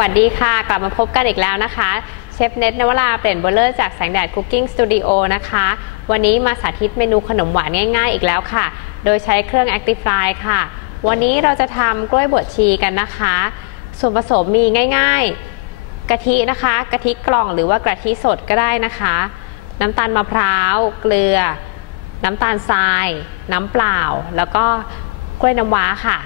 วัสดีค่ะ กลับมาพบกันอีกแล้วนะคะ เชฟเน็ตนวราเปลี่ยนโบลเลอร์จากแสงแดดคุกกิ้งสตูดิโอนะคะ วันนี้มาสาธิตเมนูขนมหวานง่ายๆอีกแล้วค่ะ โดยใช้เครื่อง Actify ค่ะ วันนี้เราจะทำกล้วยบวชชีกันนะคะ ส่วนผสมมีง่ายๆ กะทินะคะ กะทิกล่องหรือว่ากะทิสดก็ได้นะคะ น้ำตาลมะพร้าว เกลือ น้ำตาลทราย น้ำเปล่า แล้วก็กล้วยน้ำว้าค่ะ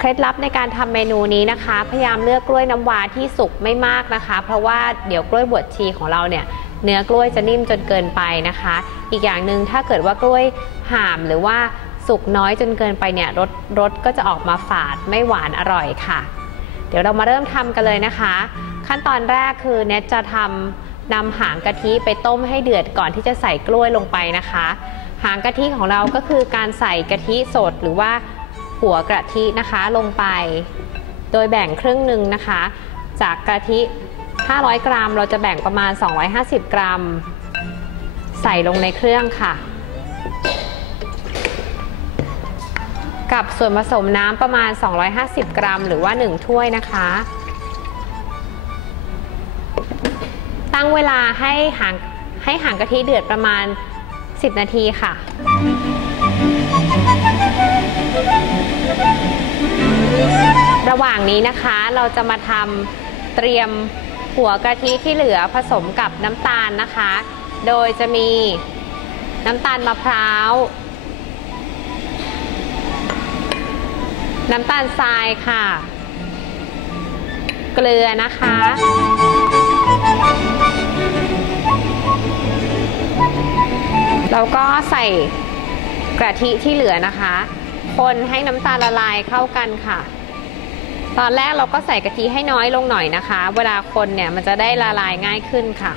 เคล็ดลับในการทำเมนูนี้นะคะ พยายามเลือกกล้วยน้ำว้าที่สุกไม่มากนะคะ เพราะว่าเดี๋ยวกล้วยบวชชีของเราเนี่ยเนื้อกล้วยจะนิ่มจนเกินไปนะคะ อีกอย่างหนึ่งถ้าเกิดว่ากล้วยห่ามหรือว่าสุกน้อยจนเกินไปเนี่ยรสรสก็จะออกมาฝาดไม่หวานอร่อยค่ะ เดี๋ยวเรามาเริ่มทำกันเลยนะคะ ขั้นตอนแรกคือเนทจะทำนำหางกะทิไปต้มให้เดือดก่อนที่จะใส่กล้วยลงไปนะคะ หางกะทิของเราก็คือการใส่กะทิสดหรือว่า หัวกะทินะคะลงไป โดยแบ่งครึ่งหนึ่งนะคะ จากกะทิ 500 กรัม เราจะแบ่งประมาณ 250 กรัม ใส่ลงในเครื่องค่ะ กับส่วนผสมน้ำประมาณ 250 กรัม หรือว่า 1 ถ้วยนะคะ ตั้งเวลาให้หางให้หางกะทิเดือดประมาณ 10 นาทีค่ะ ว่างนี้นะคะ เราจะมาทำเตรียมหัวกะทิที่เหลือผสมกับน้ำตาลนะคะ โดยจะมีน้ำตาลมะพร้าว น้ำตาลทรายค่ะ เกลือนะคะ แล้วก็ใส่กะทิที่เหลือนะคะ คนให้น้ำตาลละลายเข้ากันค่ะ ตอนแรกเราก็ใส่กะทิให้น้อยลงหน่อยนะคะ เวลาคนเนี่ยมันจะได้ละลายง่ายขึ้นค่ะ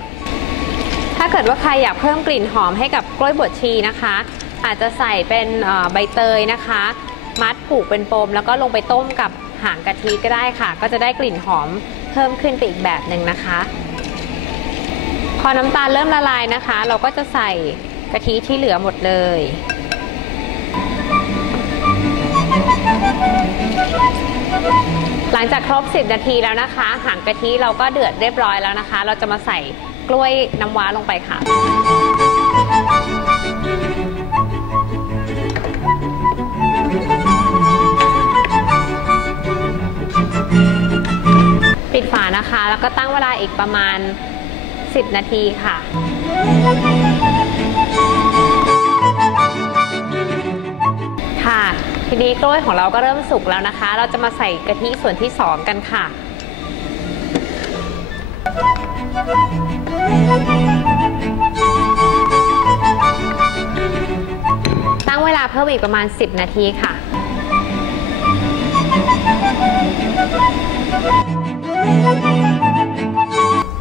ถ้าเกิดว่าใครอยากเพิ่มกลิ่นหอมให้กับกล้วยบวชชีนะคะ อาจจะใส่เป็นใบเตยนะคะ มัดผูกเป็นปม แล้วก็ลงไปต้มกับหางกะทิก็ได้ค่ะ ก็จะได้กลิ่นหอมเพิ่มขึ้นไปอีกแบบหนึ่งนะคะ พอน้ำตาลเริ่มละลายนะคะ เราก็จะใส่กะทิที่เหลือหมดเลย หลังจากครบ 10 นาทีแล้วนะคะ หางกะทิเราก็เดือดเรียบร้อยแล้วนะคะ เราจะมาใส่กล้วยน้ำว้าลงไปค่ะ ปิดฝานะคะ แล้วก็ตั้งเวลาอีกประมาณ 10 นาทีค่ะ นี้กล้วยของเราก็เริ่มสุกแล้วนะคะ เราจะมาใส่กะทิส่วนที่ 2 กันค่ะ ตั้งเวลาเพิ่มอีกประมาณ 10 นาทีค่ะ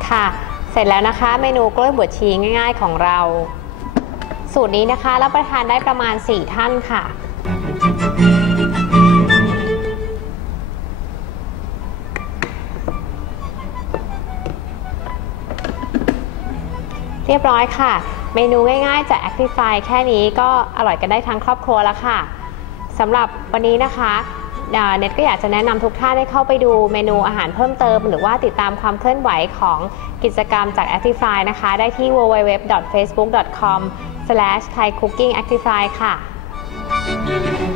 ค่ะ เสร็จแล้วนะคะ เมนูกล้วยบวชชีง่าย ๆ ของเรา สูตรนี้นะคะรับประทานได้ประมาณ 4 ท่านค่ะ เรียบร้อยค่ะ เมนูง่ายๆจาก Actify แค่นี้ก็อร่อยกันได้ทั้งครอบครัวแล้วค่ะสำหรับวันนี้นะคะเน็ตก็อยากจะแนะนำทุกท่านให้เข้าไปดูเมนูอาหารเพิ่มเติม หรือว่าติดตามความเคลื่อนไหวของกิจกรรมจาก Actify นะคะ ได้ที่ www.facebook.com/thaicookingactify ค่ะ Thank you.